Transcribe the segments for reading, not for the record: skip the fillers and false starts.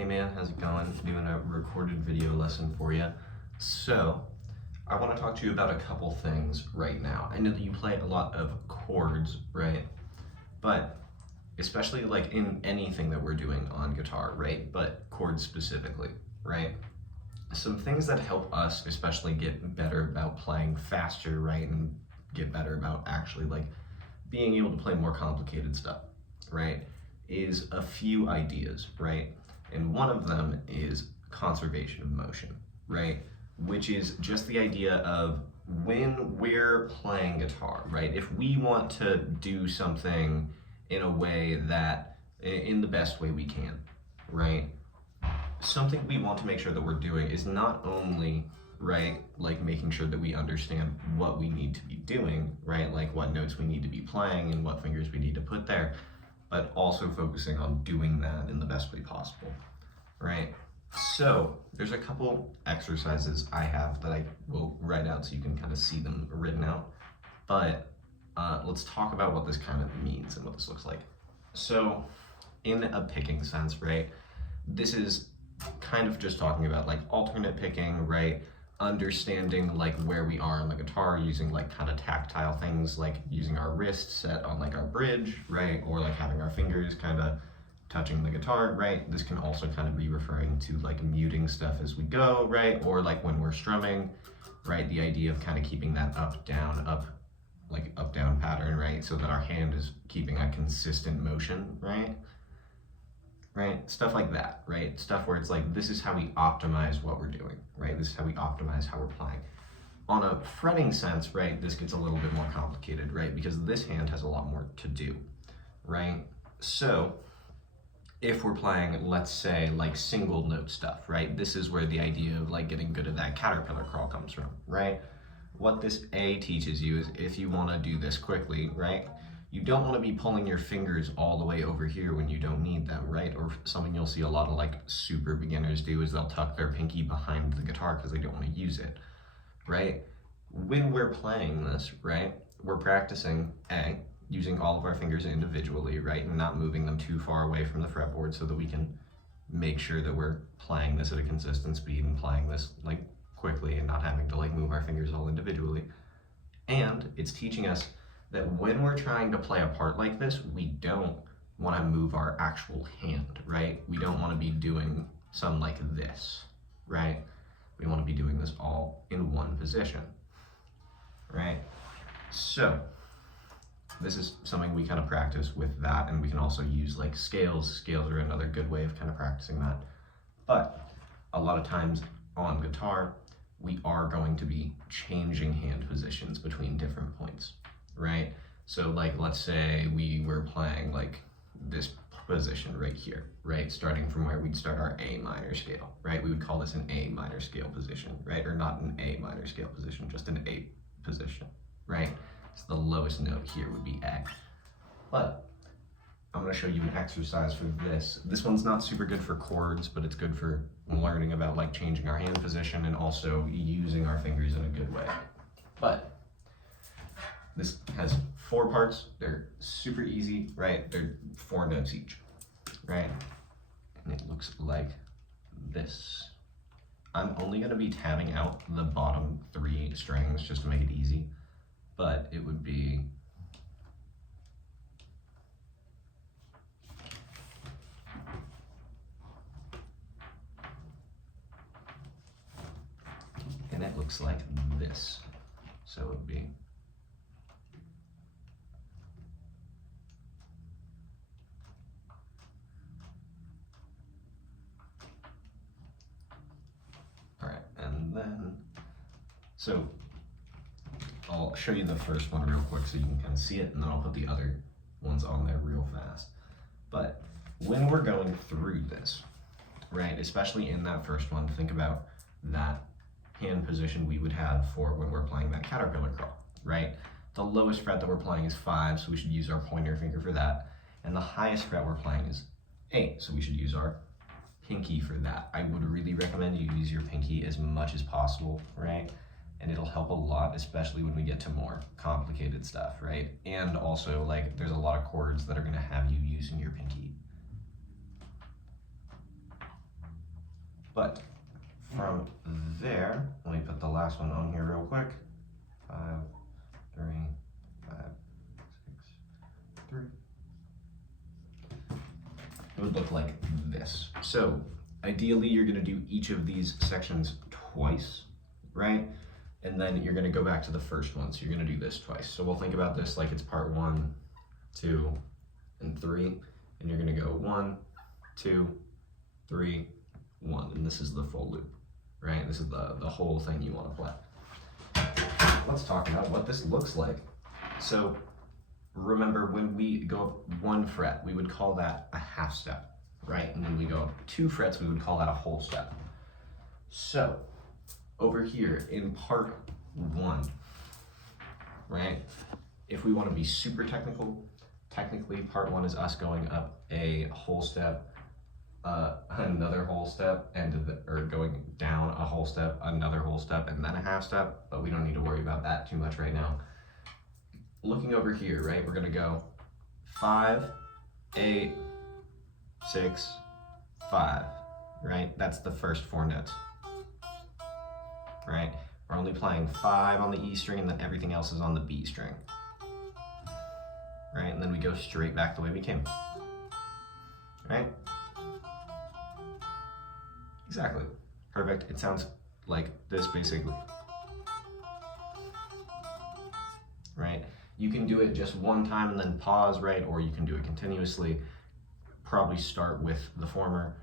Hey man, how's it going? Doing a recorded video lesson for you. So, I want to talk to you about a couple things right now. I know that you play a lot of chords, right? But especially like in anything that we're doing on guitar, right? But chords specifically, right? Some things that help us especially get better about playing faster, right? And get better about actually like being able to play more complicated stuff, right? Is a few ideas, right? And one of them is conservation of motion, right? Which is just the idea of when we're playing guitar, right? If we want to do something in a way that, in the best way we can, right? Something we want to make sure that we're doing is not only, right, like making sure that we understand what we need to be doing, right? Like what notes we need to be playing and what fingers we need to put there, but also focusing on doing that in the best way possible, right? So there's a couple exercises I have that I will write out so you can kind of see them written out, but let's talk about what this kind of means and what this looks like. So in a picking sense, right, this is kind of just talking about like alternate picking, right? Understanding like where we are on the guitar, using like kind of tactile things, like using our wrist set on like our bridge, right? Or like having our fingers kind of touching the guitar, right? This can also kind of be referring to like muting stuff as we go, right? Or like when we're strumming, right? The idea of kind of keeping that up, down pattern, right? So that our hand is keeping a consistent motion, right? Right? Stuff like that, right? Stuff where it's like, this is how we optimize what we're doing, right? This is how we optimize how we're playing. On a fretting sense, right, this gets a little bit more complicated, right? Because this hand has a lot more to do, right? So if we're playing, let's say, like single note stuff, right? This is where the idea of like getting good at that caterpillar crawl comes from, right? What this A teaches you is if you want to do this quickly, right? You don't want to be pulling your fingers all the way over here when you don't need them, right? Or something you'll see a lot of like super beginners do is they'll tuck their pinky behind the guitar because they don't want to use it, right? When we're playing this, right, we're practicing A, using all of our fingers individually, right, and not moving them too far away from the fretboard so that we can make sure that we're playing this at a consistent speed and playing this like quickly and not having to like move our fingers all individually. And it's teaching us that when we're trying to play a part like this, we don't want to move our actual hand, right? We don't want to be doing some like this, right? We want to be doing this all in one position, right? So this is something we kind of practice with that, and we can also use like scales. Scales are another good way of kind of practicing that. But a lot of times on guitar, we are going to be changing hand positions between different points, right? So like, let's say we were playing like this position right here, right? Starting from where we'd start our A minor scale, right? We would call this an A minor scale position, right? Or not an A minor scale position, just an A position, right? So the lowest note here would be A. But I'm gonna show you an exercise for this. This one's not super good for chords, but it's good for learning about like changing our hand position and also using our fingers in a good way. But this has 4 parts. They're super easy, right? They're 4 notes each, right? And it looks like this. I'm only gonna be tabbing out the bottom 3 strings just to make it easy, but it would be and it looks like this. So it would be all right, and then so I'll show you the first one real quick so you can kind of see it, and then I'll put the other ones on there real fast. But when we're going through this, right, especially in that first one, think about that hand position we would have for when we're playing that caterpillar crawl, right? The lowest fret that we're playing is 5, so we should use our pointer finger for that. And the highest fret we're playing is 8, so we should use our pinky for that. I would really recommend you use your pinky as much as possible, right? And it'll help a lot, especially when we get to more complicated stuff, right? And also, like, there's a lot of chords that are gonna have you using your pinky. But from there, let me put the last one on here real quick. 5, 3, 5, 6, 3. It would look like this. So ideally you're gonna do each of these sections twice, right? And then you're gonna go back to the first one. So you're gonna do this twice. So we'll think about this like it's part 1, 2, and 3. And you're gonna go 1, 2, 3, 1. And this is the full loop, right? This is the whole thing you wanna play. Let's talk about what this looks like. So remember when we go up 1 fret, we would call that a half step, right? And then we go up 2 frets, we would call that a whole step. So over here in part 1, right? If we want to be super technical, technically part 1 is us going up a whole step, another whole step, or going down a whole step, another whole step, and then a half step, but we don't need to worry about that too much right now. Looking over here, right, we're gonna go 5, 8, 6, 5, right? That's the first 4 notes, right? We're only playing 5 on the E string, and then everything else is on the B string, right? And then we go straight back the way we came, right? Exactly, perfect. It sounds like this basically, right? You can do it just one time and then pause, right? Or you can do it continuously. Probably start with the former,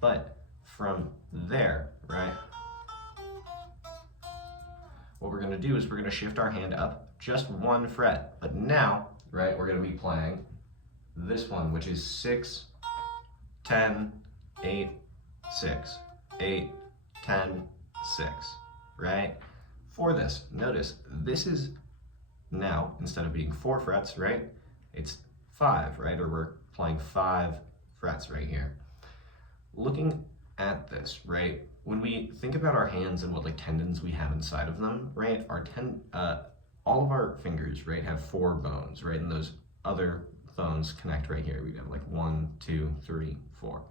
but from there, right? What we're gonna do is we're gonna shift our hand up just 1 fret, but now, right, we're gonna be playing this one, which is 6, 10, 8, 6, 8, 10, 6, right? For this, notice this is now, instead of being 4 frets, right, it's 5, right? Or we're playing 5 frets right here. Looking at this, right, when we think about our hands and what like tendons we have inside of them, right, all of our fingers, right, have 4 bones, right, and those other bones connect right here. We have like 1, 2, 3, 4.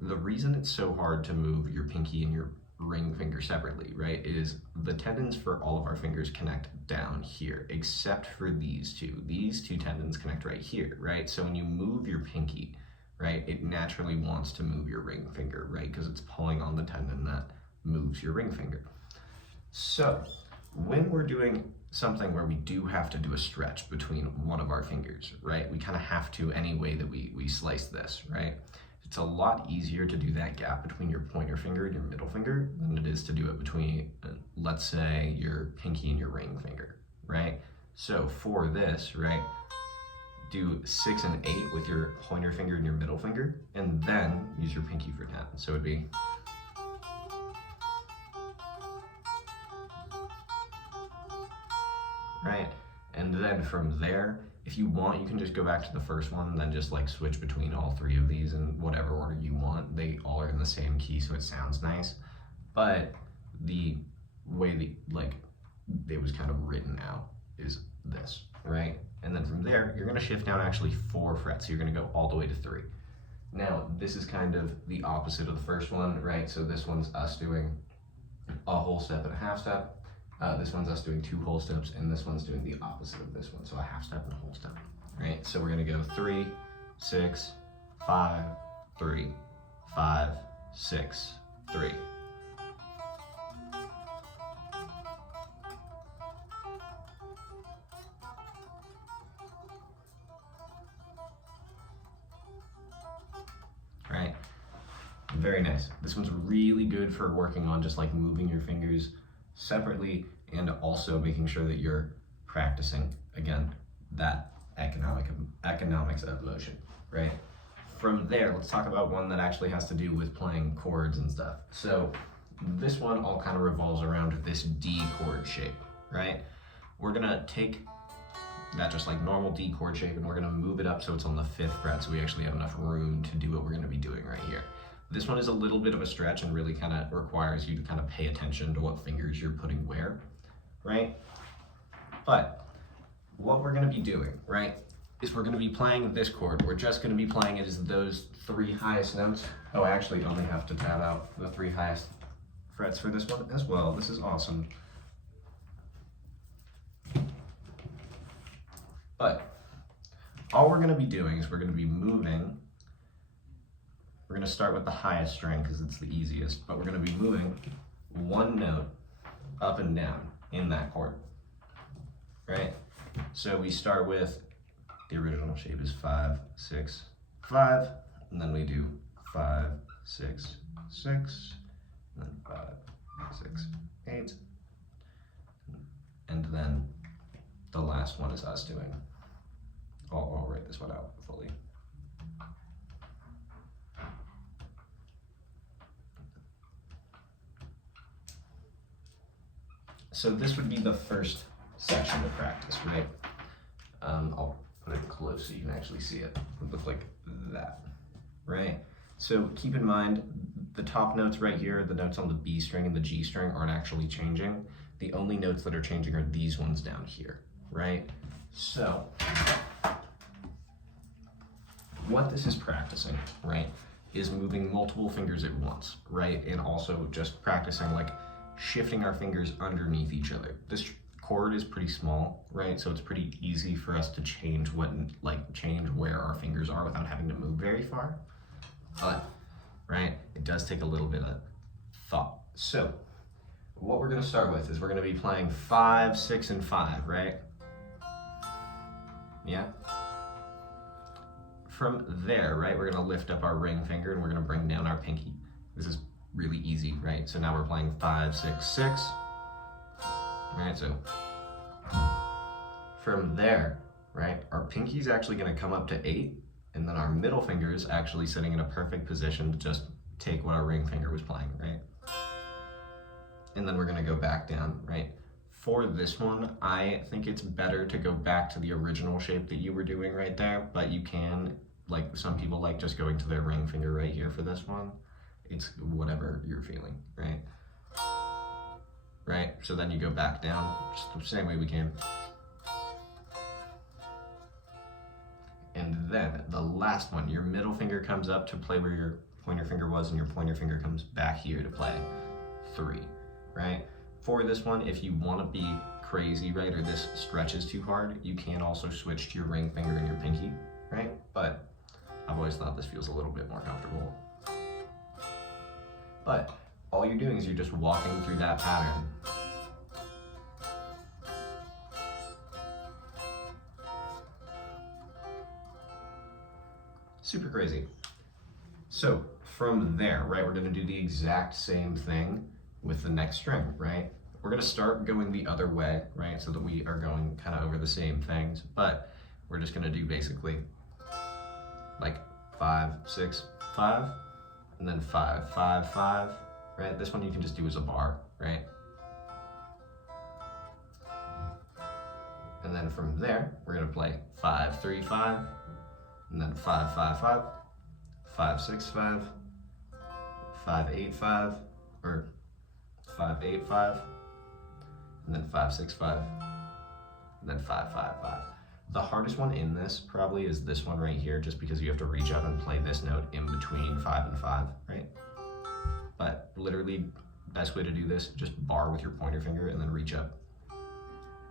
The reason it's so hard to move your pinky and your ring finger separately, right, is the tendons for all of our fingers connect down here, except for these two. These 2 tendons connect right here, right? So when you move your pinky, right, it naturally wants to move your ring finger, right, because it's pulling on the tendon that moves your ring finger. So when we're doing something where we do have to do a stretch between one of our fingers, right, we kind of have to any way that we slice this, right? It's a lot easier to do that gap between your pointer finger and your middle finger than it is to do it between, let's say, your pinky and your ring finger, right? So for this, right, do 6 and 8 with your pointer finger and your middle finger, and then use your pinky for 10. So it'd be, right? And then from there, if you want, you can just go back to the first one and then just like switch between all 3 of these in whatever order you want. They all are in the same key, so it sounds nice. But the way that it was kind of written out is this, right? And then from there, you're gonna shift down actually 4 frets. So you're gonna go all the way to 3. Now, this is kind of the opposite of the first one, right? So this one's us doing a whole step and a half step. This one's us doing 2 whole steps, and this one's doing the opposite of this one, so a half step and a whole step, right? So we're gonna go 3, 6, 5, 3, 5, 6, 3. Right? Very nice. This one's really good for working on just like moving your fingers separately and also making sure that you're practicing, again, that economics of motion, right? From there, let's talk about one that actually has to do with playing chords and stuff. So this one all kind of revolves around this D chord shape, right? We're gonna take that just like normal D chord shape and we're gonna move it up so it's on the 5th fret, so we actually have enough room to do what we're gonna be doing right here. This one is a little bit of a stretch and really kind of requires you to kind of pay attention to what fingers you're putting where, right? But what we're gonna be doing, right, is we're going to be playing this chord. We're just going to be playing it as those 3 highest notes. Oh, I actually only have to tab out the 3 highest frets for this one as well. This is awesome. But all we're going to be doing is we're going to be moving. We're going to start with the highest string because it's the easiest, but we're going to be moving 1 note up and down in that chord, right? So we start with, the original shape is 5, 6, 5, and then we do 5, 6, 6, and then 5, 6, 8, and then the last one is us doing. I'll write this one out fully. So this would be the first section of practice, right? I'll put it close so you can actually see it. It would look like that, right? So keep in mind, the top notes right here, the notes on the B string and the G string aren't actually changing. The only notes that are changing are these ones down here, right? So what this is practicing, right, is moving multiple fingers at once, right? And also just practicing like shifting our fingers underneath each other. This chord is pretty small, right? So it's pretty easy for us to change change where our fingers are without having to move very far. But, right, it does take a little bit of thought. So what we're gonna start with is we're gonna be playing 5, 6, and 5, right? Yeah? From there, right, we're gonna lift up our ring finger and we're gonna bring down our pinky. This is really easy, right? So now we're playing 5, 6, 6. Right, so from there, right, our pinky's actually gonna come up to 8, and then our middle finger is actually sitting in a perfect position to just take what our ring finger was playing, right? And then we're gonna go back down, right? For this one, I think it's better to go back to the original shape that you were doing right there, but you can, like some people like just going to their ring finger right here for this one. It's whatever you're feeling, right? Right, so then you go back down, just the same way we came. And then the last one, your middle finger comes up to play where your pointer finger was, and your pointer finger comes back here to play 3, right? For this one, if you want to be crazy, right, or this stretches too hard, you can also switch to your ring finger and your pinky, right? But I've always thought this feels a little bit more comfortable. But all you're doing is you're just walking through that pattern. Super crazy. So from there, right, we're gonna do the exact same thing with the next string, right? We're gonna start going the other way, right? So that we are going kind of over the same things, but we're just gonna do basically like 5, 6, 5, and then 5, 5, 5, right? This one you can just do as a bar, right? And then from there, we're gonna play 5, 3, 5, and then 5, 5, 5, 5, 6, 5, 5, 8, 5, or 5, 8, 5, and then 5, 6, 5, and then 5, 5, 5. The hardest one in this probably is this one right here, just because you have to reach up and play this note in between 5 and 5, right? But literally, best way to do this, just bar with your pointer finger and then reach up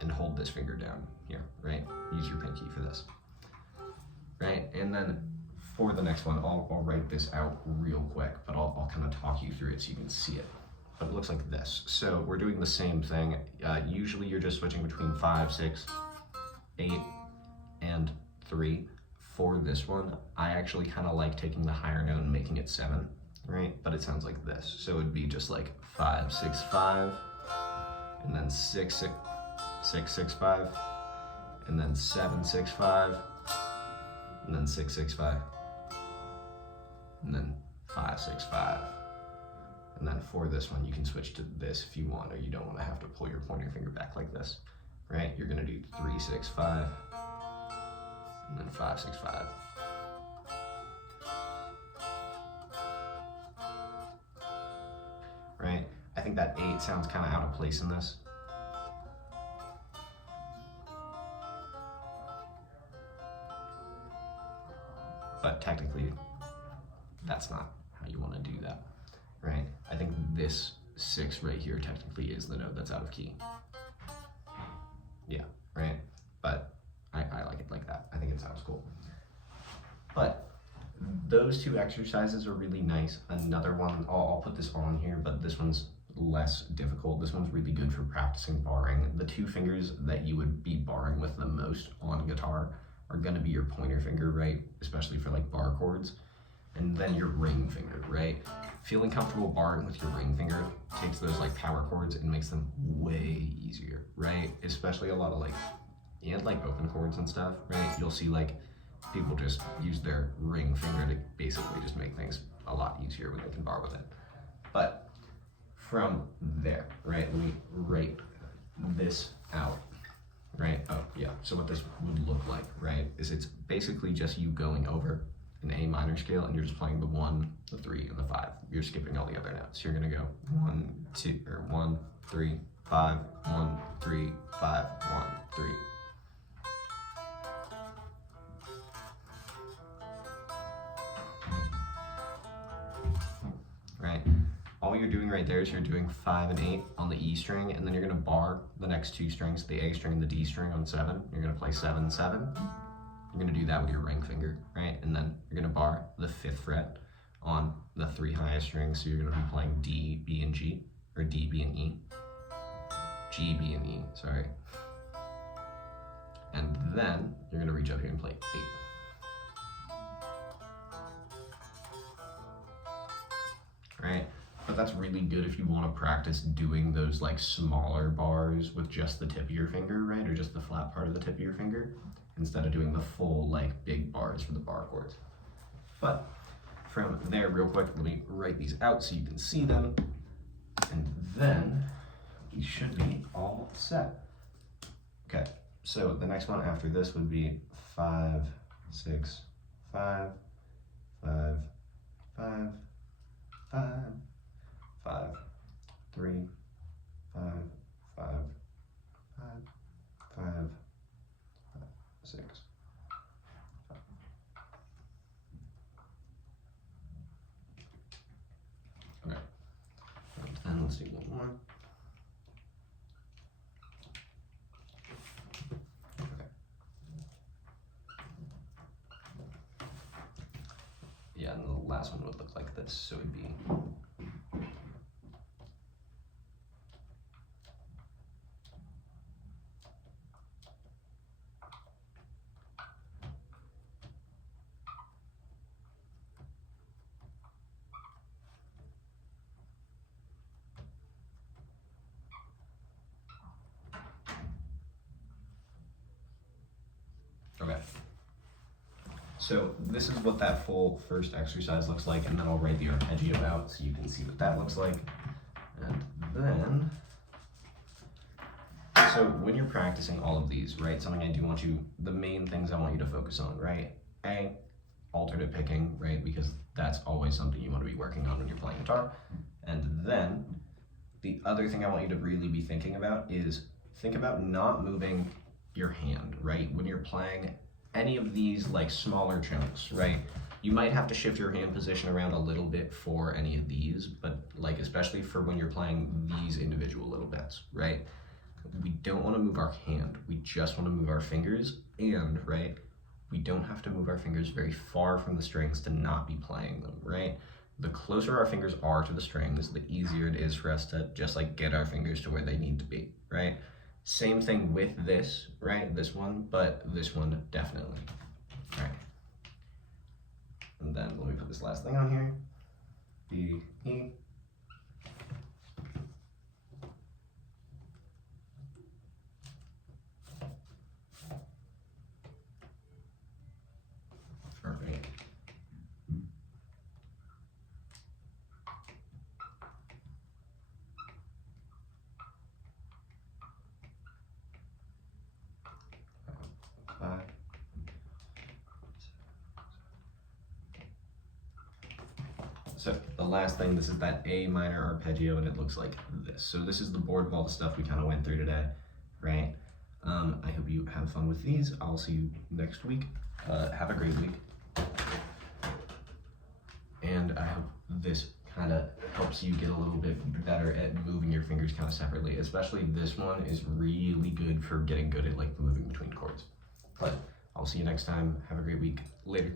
and hold this finger down here, right? Use your pinky for this, right? And then for the next one, I'll write this out real quick, but I'll kind of talk you through it so you can see it. But it looks like this. So we're doing the same thing. Usually you're just switching between 5, 6, 8, and 3. For this one, I actually kind of like taking the higher note and making it 7, right? But it sounds like this. So it would be just like 5, 6, 5, and then 6, 6, 6, 6, 5, and then 7, 6, 5, and then 6, 6, 5, and then 5, 6, 5. And then for this one, you can switch to this if you want, or you don't want to have to pull your pointer finger back like this, right? You're gonna do 3, 6, 5, and then 5, 6, 5. Right? I think that 8 sounds kind of out of place in this. do that, right? I think this 6 right here technically is the note that's out of key. Yeah, right? But I like it like that. I think it sounds cool. But those 2 exercises are really nice. Another one, I'll put this on here, but this one's less difficult. This one's really good for practicing barring. The 2 fingers that you would be barring with the most on guitar are gonna be your pointer finger, right? Especially for like bar chords. And then your ring finger, right? Feeling comfortable barring with your ring finger takes those like power chords and makes them way easier, right? Especially a lot of like, and like open chords and stuff, right? You'll see like people just use their ring finger to basically just make things a lot easier when they can bar with it. But from there, right, let me write this out, right? Oh yeah, so what this would look like, right, is it's basically just you going over an A minor scale and you're just playing the 1, the 3, and the 5. You're skipping all the other notes. You're gonna go 1, 2, or 1, 3, 5, 1, 3, 5, 1, 3. Right? All you're doing right there is you're doing 5 and 8 on the E string, and then you're gonna bar the next 2 strings, the A string and the D string on 7. You're gonna play 7, 7. You're gonna do that with your ring finger, right? And then you're gonna bar the 5th fret on the 3 highest strings. So you're gonna be playing D, B, and G, or D, B, and E. G, B, and E, sorry. And then you're gonna reach up here and play 8. Right? But that's really good if you want to practice doing those like smaller bars with just the tip of your finger, right? Or just the flat part of the tip of your finger, instead of doing the full like big bars for the bar chords. But from there, real quick, let me write these out so you can see them. And then we should be all set. Okay, so the next one after this would be 5, 6, 5, 5, 5, 5, 5, 3, 5, 5, 5, 5, 6, 5. Okay, and then let's do one more. Okay. Yeah, and the last one would look like this, so it'd be okay. So this is what that full first exercise looks like, and then I'll write the arpeggio out so you can see what that looks like. And then, so when you're practicing all of these, right, something I do want you, the main things I want you to focus on, right? A, alternate picking, right, because that's always something you want to be working on when you're playing guitar. And then the other thing I want you to really be thinking about is think about not moving your hand, right? When you're playing any of these like smaller chunks, right? You might have to shift your hand position around a little bit for any of these, but like especially for when you're playing these individual little bits, right? We don't want to move our hand. We just want to move our fingers, and right, we don't have to move our fingers very far from the strings to not be playing them, right? The closer our fingers are to the strings, the easier it is for us to just like get our fingers to where they need to be, right? Same thing with this, right? This one, but this one definitely, right? And then let me put this last thing on here. B, E. All right. So the last thing, this is that A minor arpeggio, and it looks like this. So this is the board of all the stuff we kind of went through today, right? I hope you have fun with these. I'll see you next week. Have a great week. And I hope this kind of helps you get a little bit better at moving your fingers kind of separately. Especially this one is really good for getting good at like moving between chords. But I'll see you next time. Have a great week. Later.